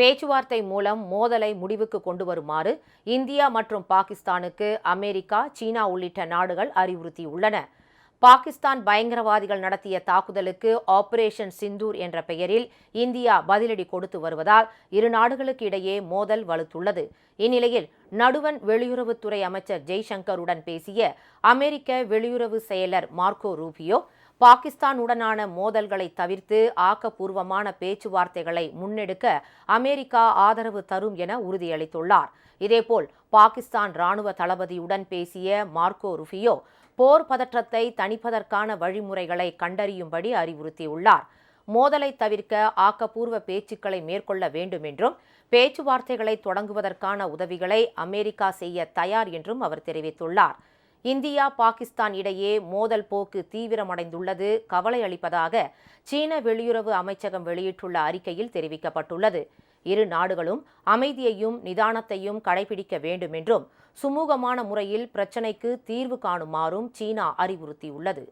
பேச்சுவார்த்தை மூலம் மோதலை முடிவுக்கு கொண்டு வருமாறு இந்தியா மற்றும் பாகிஸ்தானுக்கு அமெரிக்கா, சீனா உள்ளிட்ட நாடுகள் அறிவுறுத்தியுள்ளன. பாகிஸ்தான் பயங்கரவாதிகள் நடத்திய தாக்குதலுக்கு ஆபரேஷன் சிந்தூர் என்ற பெயரில் இந்தியா பதிலடி கொடுத்து வருவதால் இரு நாடுகளுக்கு இடையே மோதல் வலுத்துள்ளது. இந்நிலையில் நடுவண் வெளியுறவுத்துறை அமைச்சர் ஜெய்சங்கருடன் பேசிய அமெரிக்க வெளியுறவு செயலர் மார்க்கோ ரூபியோ, பாகிஸ்தானுடனான மோதல்களை தவிர்த்து ஆக்கப்பூர்வமான பேச்சுவார்த்தைகளை முன்னெடுக்க அமெரிக்கா ஆதரவு தரும் என உறுதியளித்துள்ளார். இதேபோல் பாகிஸ்தான் ராணுவ தளபதியுடன் பேசிய மார்க்கோ ரூபியோ, போர் பதற்றத்தை தணிப்பதற்கான வழிமுறைகளை கண்டறியும்படி அறிவுறுத்தியுள்ளார். மோதலை தவிர்க்க ஆக்கப்பூர்வ பேச்சுக்களை மேற்கொள்ள வேண்டும் என்றும், பேச்சுவார்த்தைகளை தொடங்குவதற்கான உதவிகளை அமெரிக்கா செய்ய தயார் என்றும் அவர் தெரிவித்துள்ளார். இந்தியா, பாகிஸ்தான் இடையே மோதல் போக்கு தீவிரமடைந்துள்ளது கவலை அளிப்பதாக சீன வெளியுறவு அமைச்சகம் வெளியிட்டுள்ள அறிக்கையில் தெரிவிக்கப்பட்டுள்ளது. இரு நாடுகளும் அமைதியையும் நிதானத்தையும் கடைபிடிக்க வேண்டும் என்றும், சுமூகமான முறையில் பிரச்சினைக்கு தீர்வு காணுமாறும் சீனா அறிவுறுத்தியுள்ளது.